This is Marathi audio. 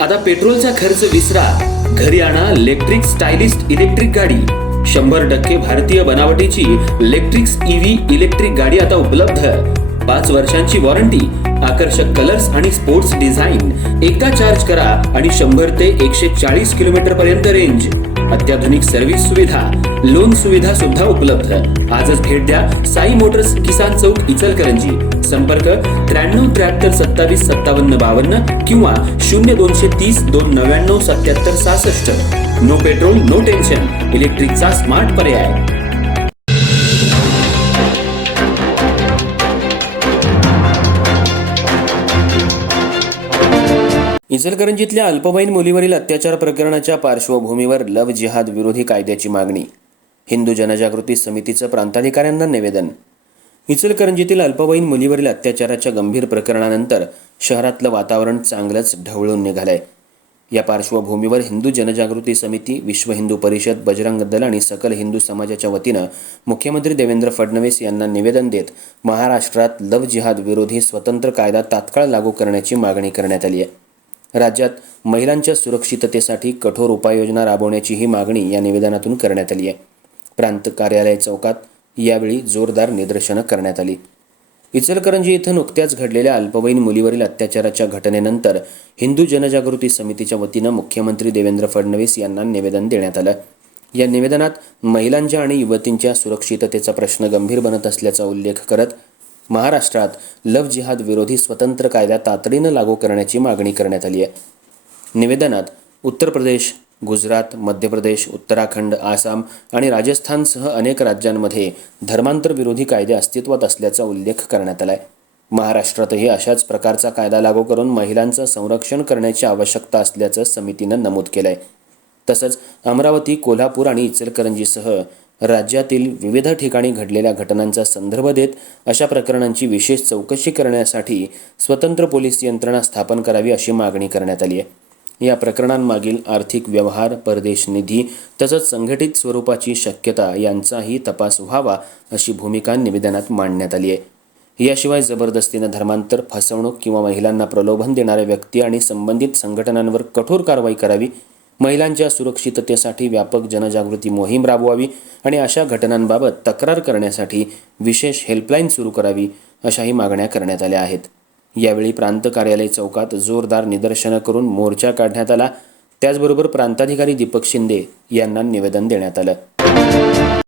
आता पेट्रोलचा खर्च विसरा, घरी आणा इलेक्ट्रिक स्टायलिस्ट इलेक्ट्रिक गाडी। 100% भारतीय बनावटीची इलेक्ट्रिक्स ईव्ही इलेक्ट्रिक गाडी आता उपलब्ध। 5 वर्षांची वॉरंटी, आकर्षक कलर्स आणि स्पोर्ट्स डिझाइन। एकदा चार्ज करा आणि 100 ते 140 किलोमीटर पर्यंत रेंज। अत्याधुनिक सर्व्हिस सुविधा, लोन सुविधा सुद्धा उपलब्ध। आजच भेट द्या साई मोटर्स, किसान चौक, इचलकरंजी। संपर्क 93 73 27 57 52 किंवा 0230 299 77 66। नो पेट्रोल नो टेन्शन, इलेक्ट्रिकचा स्मार्ट पर्याय। इचलकरंजीतल्या अल्पवयीन मुलीवरील अत्याचार प्रकरणाच्या पार्श्वभूमीवर लव्ह जिहाद विरोधी कायद्याची मागणी। हिंदू जनजागृती समितीचं प्रांताधिकाऱ्यांना निवेदन। इचलकरंजीतील अल्पवयीन मुलीवरील अत्याचाराच्या गंभीर प्रकरणानंतर शहरातलं वातावरण चांगलंच ढवळून निघालंय। या पार्श्वभूमीवर हिंदू जनजागृती समिती, विश्व हिंदू परिषद, बजरंग दल आणि सकल हिंदू समाजाच्या वतीनं मुख्यमंत्री देवेंद्र फडणवीस यांना निवेदन देत महाराष्ट्रात लव्ह जिहाद विरोधी स्वतंत्र कायदा तात्काळ लागू करण्याची मागणी करण्यात आली आहे। राज्यात महिलांच्या सुरक्षिततेसाठी कठोर उपाययोजना राबवण्याची ही मागणी या निवेदनातून करण्यात आली आहे। प्रांत कार्यालय चौकात यावेळी जोरदार निदर्शनं करण्यात आली। इचलकरंजी इथं नुकत्याच घडलेल्या अल्पवयीन मुलीवरील अत्याचाराच्या घटनेनंतर हिंदू जनजागृती समितीच्या वतीनं मुख्यमंत्री देवेंद्र फडणवीस यांना निवेदन देण्यात आलं। या निवेदनात महिलांच्या आणि युवतींच्या सुरक्षिततेचा प्रश्न गंभीर बनत असल्याचा उल्लेख करत महाराष्ट्रात लव्ह जिहाद विरोधी स्वतंत्र कायदा तातडीनं लागू करण्याची मागणी करण्यात आली आहे। निवेदनात उत्तर प्रदेश, गुजरात, मध्य प्रदेश, उत्तराखंड, आसाम आणि राजस्थानसह अनेक राज्यांमध्ये धर्मांतर विरोधी कायदे अस्तित्वात असल्याचा उल्लेख करण्यात आलाय। महाराष्ट्रातही अशाच प्रकारचा कायदा लागू करून महिलांचं संरक्षण करण्याची आवश्यकता असल्याचं समितीनं नमूद केलंय। तसंच अमरावती, कोल्हापूर आणि इचलकरंजीसह राज्यातील विविध ठिकाणी घडलेल्या घटनांचा संदर्भ देत अशा प्रकरणांची विशेष चौकशी करण्यासाठी स्वतंत्र पोलीस यंत्रणा स्थापन करावी अशी मागणी करण्यात आली आहे। या प्रकरणांमागील आर्थिक व्यवहार, परदेश निधी तसंच संघटित स्वरूपाची शक्यता यांचाही तपास व्हावा अशी भूमिका निवेदनात मांडण्यात आली आहे। याशिवाय जबरदस्तीनं धर्मांतर, फसवणूक किंवा महिलांना प्रलोभन देणाऱ्या व्यक्ती आणि संबंधित संघटनांवर कठोर कारवाई करावी, महिलांच्या सुरक्षिततेसाठी व्यापक जनजागृती मोहीम राबवावी आणि अशा घटनांबाबत तक्रार करण्यासाठी विशेष हेल्पलाईन सुरू करावी अशाही मागण्या करण्यात आल्या आहेत। यावेळी प्रांत कार्यालय चौकात जोरदार निदर्शनं करून मोर्चा काढण्यात आला। त्याचबरोबर प्रांताधिकारी दीपक शिंदे यांना निवेदन देण्यात आलं।